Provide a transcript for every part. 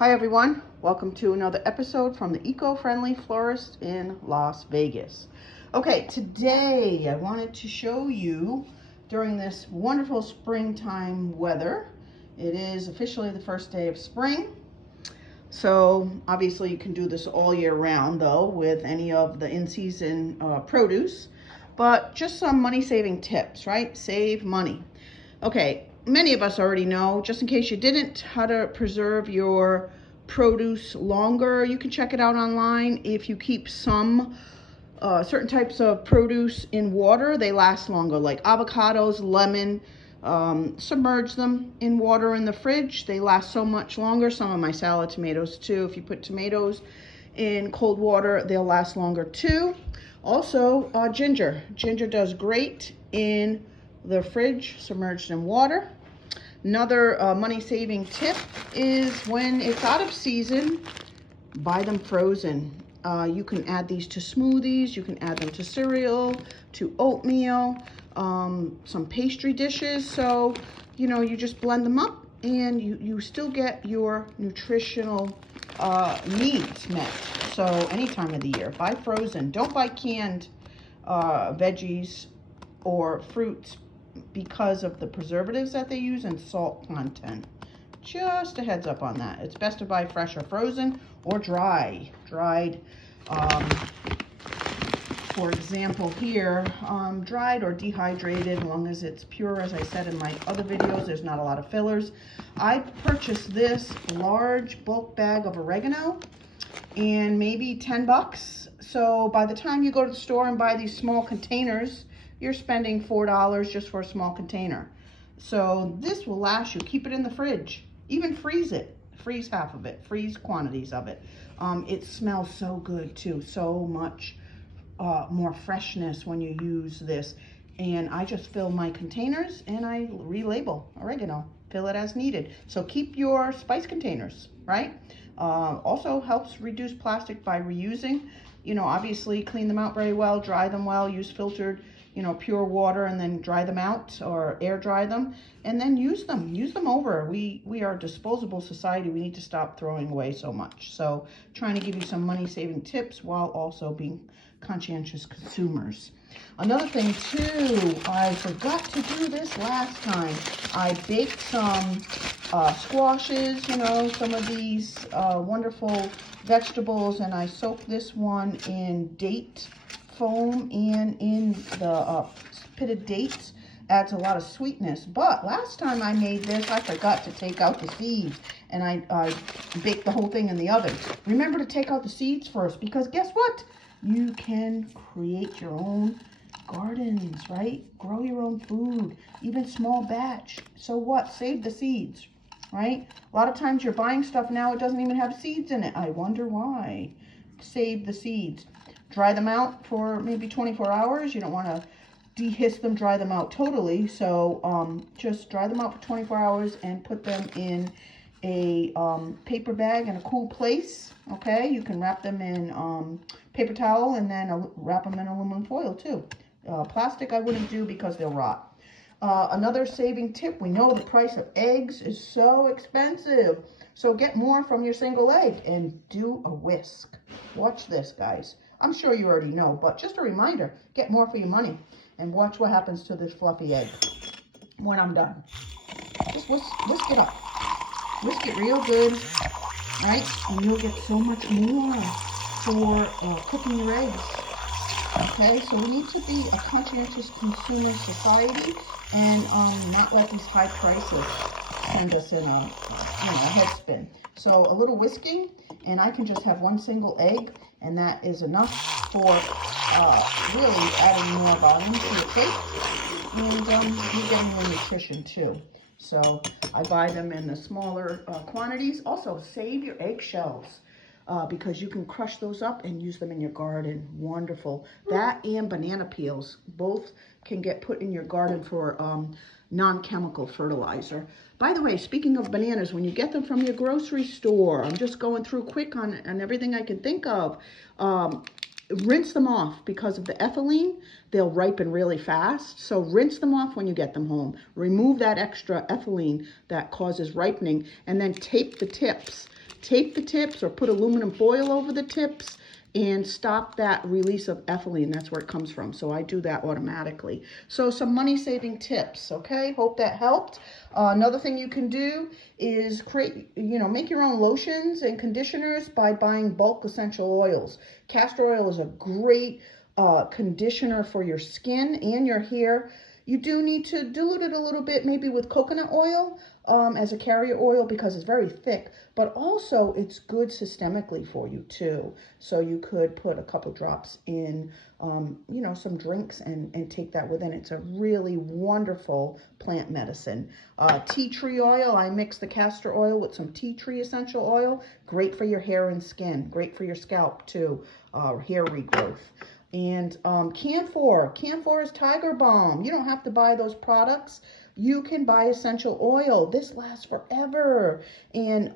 Hi everyone, welcome to another episode from the Eco-Friendly Florist in Las Vegas. Okay, today I wanted to show you during this wonderful springtime weather. It is officially the first day of spring. So obviously you can do this all year round though with any of the in-season produce, but just some money saving tips, right? Save money. Okay, many of us already know, just in case you didn't, how to preserve your produce longer. You can check it out online. If you keep some certain types of produce in water, they last longer, like avocados, lemon. Submerge them in water in the fridge. They last so much longer. Some of my salad tomatoes too. If you put tomatoes in cold water, they'll last longer too. Also, ginger. Ginger does great in the fridge, submerged in water. Another money-saving tip is when it's out of season, buy them frozen. You can add these to smoothies, you can add them to cereal, to oatmeal, some pastry dishes. So, you just blend them up and you still get your nutritional needs met. So any time of the year, buy frozen. Don't buy canned veggies or fruits because of the preservatives that they use and salt content. Just a heads up on that. It's best to buy fresh or frozen or dried. For example here, dried or dehydrated, as long as it's pure. As I said in my other videos, there's not a lot of fillers. I purchased this large bulk bag of oregano and maybe 10 bucks. So by the time you go to the store and buy these small containers, you're spending $4 just for a small container. So this will last you. Keep it in the fridge. Even freeze it. Freeze half of it. Freeze quantities of it. It smells so good too. So much more freshness when you use this. And I just fill my containers and I relabel oregano. Fill it as needed. So keep your spice containers, right? Also helps reduce plastic by reusing. Obviously clean them out very well, dry them well, use filtered, pure water, and then dry them out or air dry them, and then use them over. We are a disposable society. We need to stop throwing away so much. So trying to give you some money saving tips while also being conscientious consumers. Another thing too, I forgot to do this last time. I baked some squashes, some of these wonderful vegetables, and I soaked this one in date foam and in the pitted dates. Adds a lot of sweetness. But last time I made this, I forgot to take out the seeds, and I baked the whole thing in the oven. Remember to take out the seeds first, because guess what? You can create your own gardens, right? Grow your own food, even small batch. So what? Save the seeds, right? A lot of times you're buying stuff now, it doesn't even have seeds in it. I wonder why. Save the seeds. Dry them out for maybe 24 hours. You don't want to dehiss them, dry them out totally. So just dry them out for 24 hours and put them in a paper bag in a cool place. Okay, you can wrap them in paper towel and then wrap them in aluminum foil too. Plastic I wouldn't do because they'll rot. Another saving tip, we know the price of eggs is so expensive. So get more from your single egg and do a whisk. Watch this, guys. I'm sure you already know, but just a reminder, get more for your money and watch what happens to this fluffy egg when I'm done. Just whisk it up. Whisk it real good, right? And you'll get so much more for cooking your eggs. Okay, so we need to be a conscientious consumer society and not let these high prices send us in a head spin. So a little whisking, and I can just have one single egg, and that is enough for really adding more volume to your cake, and you're getting more nutrition too. So I buy them in the smaller quantities. Also, save your eggshells. Because you can crush those up and use them in your garden. Wonderful. That and banana peels, both can get put in your garden for non-chemical fertilizer. By the way, speaking of bananas, when you get them from your grocery store, I'm just going through quick on everything I can think of. Rinse them off because of the ethylene. They'll ripen really fast. So rinse them off when you get them home. Remove that extra ethylene that causes ripening, and then tape the tips tape the tips or put aluminum foil over the tips and stop that release of ethylene. That's where it comes from. So I do that automatically. So some money saving tips, okay? Hope that helped. Another thing you can do is make your own lotions and conditioners by buying bulk essential oils. Castor oil is a great conditioner for your skin and your hair. You do need to dilute it a little bit, maybe with coconut oil as a carrier oil, because it's very thick, but also it's good systemically for you too. So you could put a couple drops in, some drinks and take that within. It's a really wonderful plant medicine. Tea tree oil, I mix the castor oil with some tea tree essential oil. Great for your hair and skin, great for your scalp too, hair regrowth. And camphor is tiger balm. You don't have to buy those products. You can buy essential oil. This lasts forever. And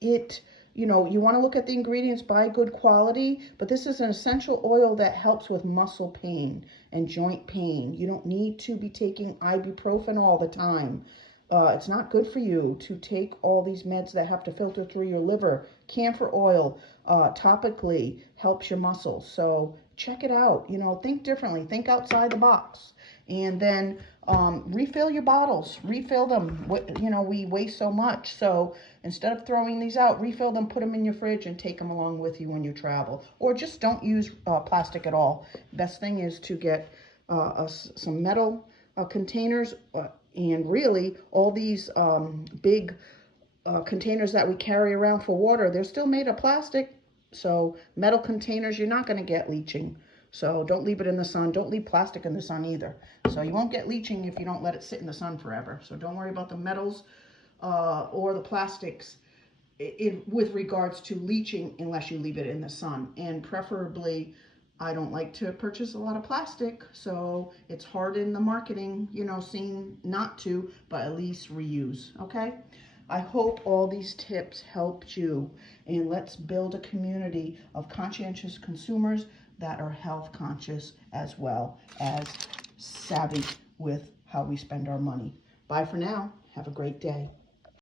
you want to look at the ingredients, buy good quality, but this is an essential oil that helps with muscle pain and joint pain. You don't need to be taking ibuprofen all the time. It's not good for you to take all these meds that have to filter through your liver. Camphor oil, topically, helps your muscles. So check it out. Think differently. Think outside the box. And then refill your bottles. Refill them. We waste so much. So instead of throwing these out, refill them, put them in your fridge, and take them along with you when you travel. Or just don't use plastic at all. Best thing is to get some metal containers. And really, all these big containers that we carry around for water, they're still made of plastic. So metal containers, you're not going to get leaching. So don't leave it in the sun. Don't leave plastic in the sun either. So you won't get leaching if you don't let it sit in the sun forever. So don't worry about the metals or the plastics with regards to leaching unless you leave it in the sun. And preferably, I don't like to purchase a lot of plastic, so it's hard in the marketing, seem not to, but at least reuse, okay? I hope all these tips helped you, and let's build a community of conscientious consumers that are health conscious as well as savvy with how we spend our money. Bye for now. Have a great day.